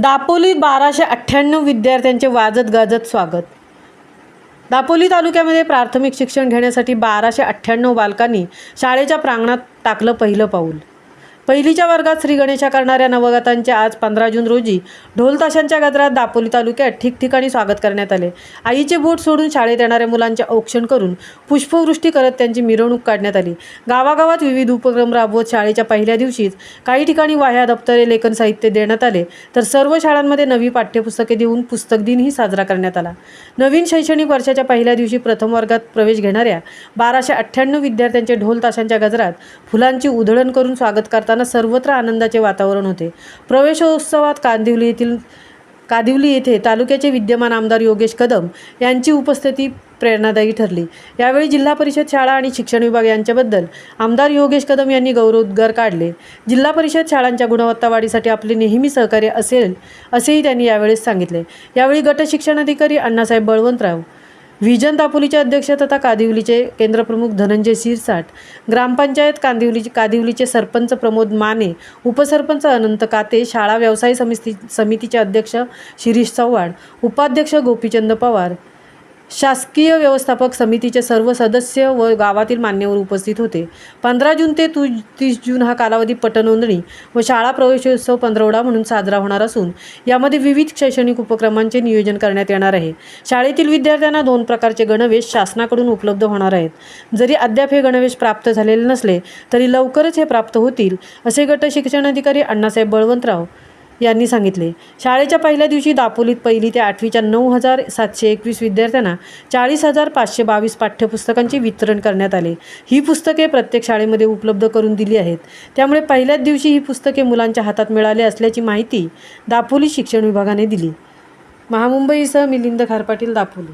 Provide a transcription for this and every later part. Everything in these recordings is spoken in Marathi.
दापोलीत 1298 विद्यार्थ्यांचे वाजत गाजत स्वागत। दापोली तालुक्यामध्ये प्राथमिक शिक्षण घेण्यासाठी 1298 बालकांनी शाळेच्या प्रांगणात टाकलं पहिलं पाऊल। पहिलीच्या वर्गात श्री गणेशा करणाऱ्या नवगतांचे आज 15 जून रोजी ढोल ताशांच्या गजरात दापोली तालुक्यात ठिकठिकाणी स्वागत करण्यात आले। आईचे बोट सोडून शाळेत येणाऱ्या मुलांचे औक्षण करून पुष्पवृष्टी करत त्यांची मिरवणूक काढण्यात आली। गावागावात विविध उपक्रम राबवत शाळेच्या पहिल्या दिवशीच काही ठिकाणी वह्या, दप्तरे, लेखन साहित्य देण्यात आले, तर सर्व शाळांमध्ये नवी पाठ्यपुस्तके देऊन पुस्तक दिनही साजरा करण्यात आला। नवीन शैक्षणिक वर्षाच्या पहिल्या दिवशी प्रथम वर्गात प्रवेश घेणाऱ्या 1298 विद्यार्थ्यांचे ढोल ताशांच्या गजरात फुलांची उधळण करून स्वागत करताना सर्वत्र आनंदाचे वातावरण होते। प्रवेशोत्सवात कादिवली येथे तालुक्याचे विद्यमान आमदार योगेश कदम यांची उपस्थिती प्रेरणादायी ठरली। यावेळी जिल्हा परिषद शाळा आणि शिक्षण विभाग यांच्याबद्दल आमदार योगेश कदम यांनी गौरवोद्गार काढले। जिल्हा परिषद शाळांच्या गुणवत्ता वाढीसाठी आपले नेहमी सहकार्य असेल असेही त्यांनी यावेळेस सांगितले। यावेळी गट शिक्षणाधिकारी अण्णासाहेब बळवंतराव, व्हिजन दापोलीचे अध्यक्ष तथा कादिवलीचे केंद्रप्रमुख धनंजय सिरसाट, ग्रामपंचायत कादिवलीचे सरपंच प्रमोद माने, उपसरपंच अनंत काते, शाळा व्यवसाय समितीचे अध्यक्ष शिरीष चव्हाण, उपाध्यक्ष गोपीचंद पवार, शासकीय व्यवस्थापक समितीचे सर्व सदस्य व गावातील मान्यवर उपस्थित होते। 15 जून ते 30 जून हा कालावधी पटनोंदणी व शाळा प्रवेशोत्सव पंधरवडा म्हणून साजरा होणार असून यामध्ये विविध शैक्षणिक उपक्रमांचे नियोजन करण्यात येणार आहे। शाळेतील विद्यार्थ्यांना 2 प्रकारचे गणवेश शासनाकडून उपलब्ध होणार आहेत। जरी अद्याप हे गणवेश प्राप्त झालेले नसले तरी लवकरच हे प्राप्त होतील, असे गट शिक्षणाधिकारी अण्णासाहेब बळवंतराव यांनी सांगितले। शाळेच्या पहिल्या दिवशी दापोलीत पहिली ते 8वीच्या 9721 विद्यार्थ्यांना 40,522 पाठ्यपुस्तकांचे वितरण करण्यात आले। ही पुस्तके प्रत्येक शाळेमध्ये उपलब्ध करून दिली आहेत, त्यामुळे पहिल्याच दिवशी ही पुस्तके मुलांच्या हातात मिळाली असल्याची माहिती दापोली शिक्षण विभागाने दिली। महामुंबईसह मिलिंद खारपाटील, दापोली।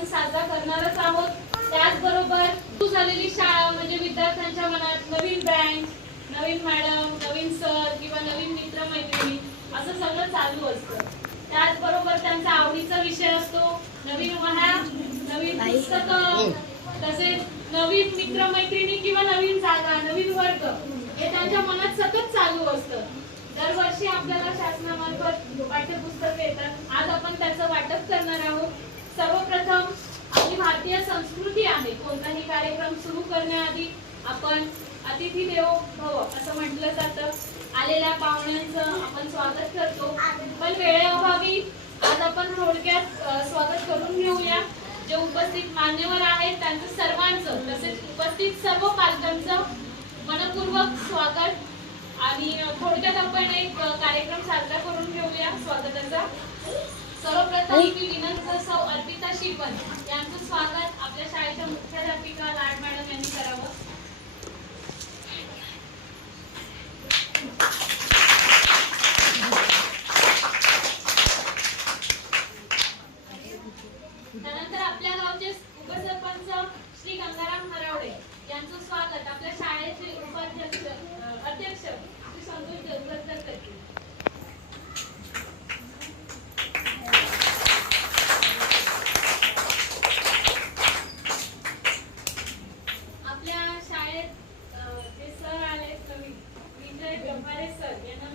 साजरा करणारच आहोत। त्याचबरोबर झालेली शाळा म्हणजे विद्यार्थ्यांच्या मनात नवीन बँक, नवीन मॅडम, नवीन सर किंवा नवीन मित्रमैत्रिणी असं सगळं चालू असतं। त्याचबरोबर त्यांचा आवडीचा विषय असतो, नवीन वह्या, नवीन पुस्तकं, तसेच नवीन मित्रमैत्रिणी किंवा नवीन जागा, नवीन वर्ग हे त्यांच्या मनात सतत चालू असतं। दरवर्षी आपल्याला शासनामार्फत पाठ्यपुस्तके येतात। आज आपण त्याचं वाटप करणार आहोत। सर्वप्रथम आपली भारतीय संस्कृती आहे, कोणताही कार्यक्रम सुरू करण्याआधी आपण अतिथी देवो भव असं म्हटलं जातं। आलेल्या पाहुण्यांचं आपण स्वागत करतो, पण वेळेअभावी आज आपण थोडक्यात स्वागत करून घेऊया। जे उपस्थित मान्यवर आहेत त्यांचं सर्वांचं, तसेच उपस्थित सर्व पालकांचं मनपूर्वक स्वागत आणि थोडक्यात आपण एक कार्यक्रम साजरा करून घेऊया स्वागताचा। सर्वप्रथम मी विनंती सौ अर्पिता शिपन यांचं स्वागत आपल्या शाळेच्या मुख्याध्यापिका लाड मॅडम यांनी करावं। त्यानंतर आपल्या गावचे उपसरपंच श्री गंगाराम हरावडे यांचं स्वागत आपल्या शाळेचे अध्यक्ष श्री संतोष देवकर करतील। सर आले नवीन विजय गंभारे सर यांना